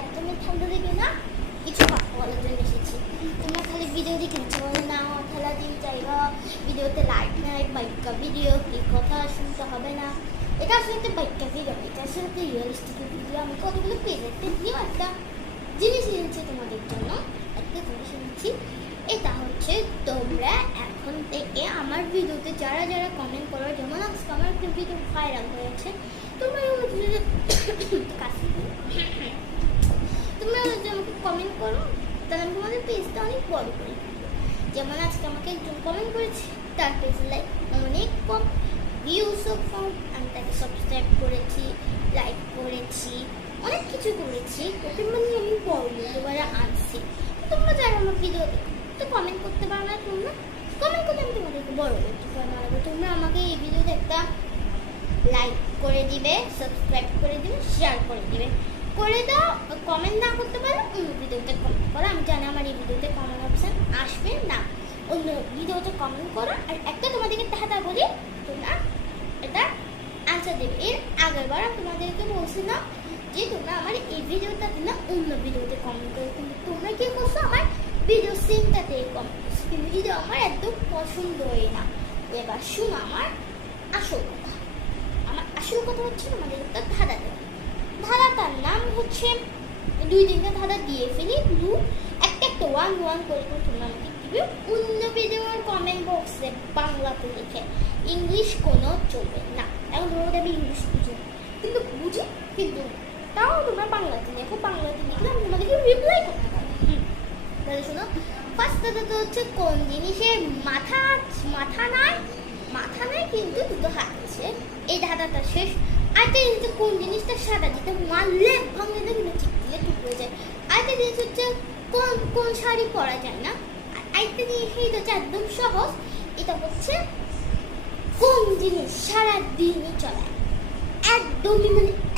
একদমই ঠান্ডা লেগে না, কিছু কথা বলার জন্য এসেছি। তোমরা খালি ভিডিও দেখে চলে না, খেলা দিন জায়গা ভিডিওতে লাইক নাই, বাইকা ভিডিও কি কথা শুনতে হবে না। এটা আসলে একটা বাইকা ভিডিও, এটা আসলে একটা রিয়েলিস্টিক ভিডিও। আমি কতগুলো পেজেতে দিয়েও একটা জিনিস এনেছি তোমাদের জন্য, একটা জিনিস এনেছি। এটা হচ্ছে তোমরা এখন থেকে আমার ভিডিওতে যারা যারা কমেন্ট করো, যেমন আজকে আমার একটা ভিডিও ভাইরাল হয়েছে, তোমরা তোমরা যদি আমাকে কমেন্ট করো তাহলে আমি তোমাদের পেজটা অনেক বড় করে দিই। যেমন আজকে আমাকে একজন কমেন্ট করেছে, তার পেজ লাইক অনেক কম, ভিউসও কম, আমি তাকে সাবস্ক্রাইব করেছি, লাইক করেছি, অনেক কিছু করেছি, ওকে মানে আমি বড় ইউটিউবারে আনছি। তোমরা যারা আমার ভিডিও তো কমেন্ট করতে পারো না, তোমরা কমেন্ট করলে আমি তোমাদেরকে বড় ইউটিউবার বানাবো। তোমরা আমাকে এই ভিডিওতে একটা লাইক করে দিবে, সাবস্ক্রাইব করে দিবে, শেয়ার করে দিবে, করে দাও। কমেন্ট না করতে পারো অন্য ভিডিওতে কমেন্ট করো। আমি জানি আমার এই ভিডিওতে কমেন্ট অপশান আসবে না, অন্য ভিডিওতে কমেন্ট করো। আর একটা তোমাদেরকে দেখা বলি, তোমরা এটা আনসার দেবে। এর আগের বার আমি তোমাদেরকে বলছিলাম যে তোমরা আমার এই ভিডিওটাতে না অন্য ভিডিওতে কমেন্ট করো, কিন্তু তোমরা কি করছো আমার ভিডিও সেমটাতে কমেন্ট করছো, কিন্তু ভিডিও আমার একদম পছন্দ হয় না। এবার শুনো আমার আসল কথা। আমার আসল কথা হচ্ছে আমাদের একটা ধাঁধা দেবে। ধাঁধাটার নাম হচ্ছে, 2-3টা ধাঁধা দিয়ে ফেলি, একটা একটা 1-1 করে তোমরা আমাকে দিবে অন্য ভিডিওর কমেন্ট বক্সে বাংলাতে লিখে, ইংলিশ কোনো চলবে না। এখন ধরো আমি ইংলিশ বুঝি কিন্তু কিন্তু তাও তোমরা বাংলাতে লেখো, বাংলাতে লিখলে আমি তোমাদেরকে রিপ্লাই করতে পারবো। তাহলে শোনো, ফার্স্ট ধাঁধাটা হচ্ছে কোন জিনিসের মাথা নাই কিন্তু দুটো হাত আছে। এই ধাঁধাটা শেষ। আরেকটা জিনিস হচ্ছে কোন জিনিসটা সাদা, যেটা মারলে ভাঙলে না কিন্তু ঠিক দিলে টুকরে যায়। আরেকটা জিনিস হচ্ছে কোন শাড়ি পরা যায় না। আরেকটা জিনিস এটা হচ্ছে একদম সহজ, এটা হচ্ছে কোন জিনিস সারাদিনই চলায়,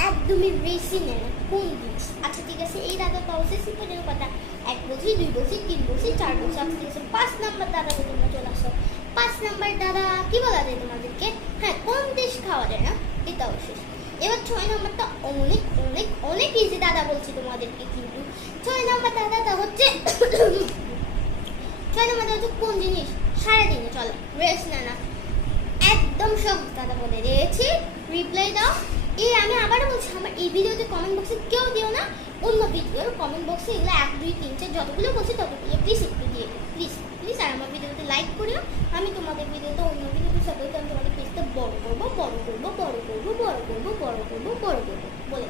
একদমই রেসি নেয় না, কোন জিনিস। আচ্ছা ঠিক আছে, এই দাদাটা অবশ্যই সিম্পলের কথা। 1 বলছি, 2 বলছি, 3 বলছি, 4 বলছি, আচ্ছা ঠিক আছে, 5 নাম্বার দাদাকে তোমরা চলে আসো। 5 নাম্বার দাদা কি বলা যায় তোমাদেরকে? হ্যাঁ, কোন দেশ খাওয়া যায় না, এটা অবশ্যই। এবার 6 নাম্বারটা অনেক অনেক অনেক ইজি দাদা বলছি তোমাদেরকে, কিন্তু 6 নাম্বার দাদাটা হচ্ছে 6 নাম্বারটা হচ্ছে কোন জিনিস সারাদিনে চলে, রেস্ট নেয় না। একদম সহজ দাদা বলে দিয়েছি, রিপ্লাই দাও। আমি আবারও বলছি, আমার এই ভিডিওতে কমেন্ট বক্সে কেউ দিও না, অন্য ভিডিওর কমেন্ট বক্সে এগুলো 1, 2, 3, 4 যতগুলো বলছি ততগুলো প্লিজ একটু দিয়ে দিও, প্লিজ। আর আমার ভিডিওতে লাইক করিও। আমি তোমাদের ভিডিওতে অন্য ভিডিওতে সাপোর্ট, আমি তোমাদের পেজটা বড় করবো বলে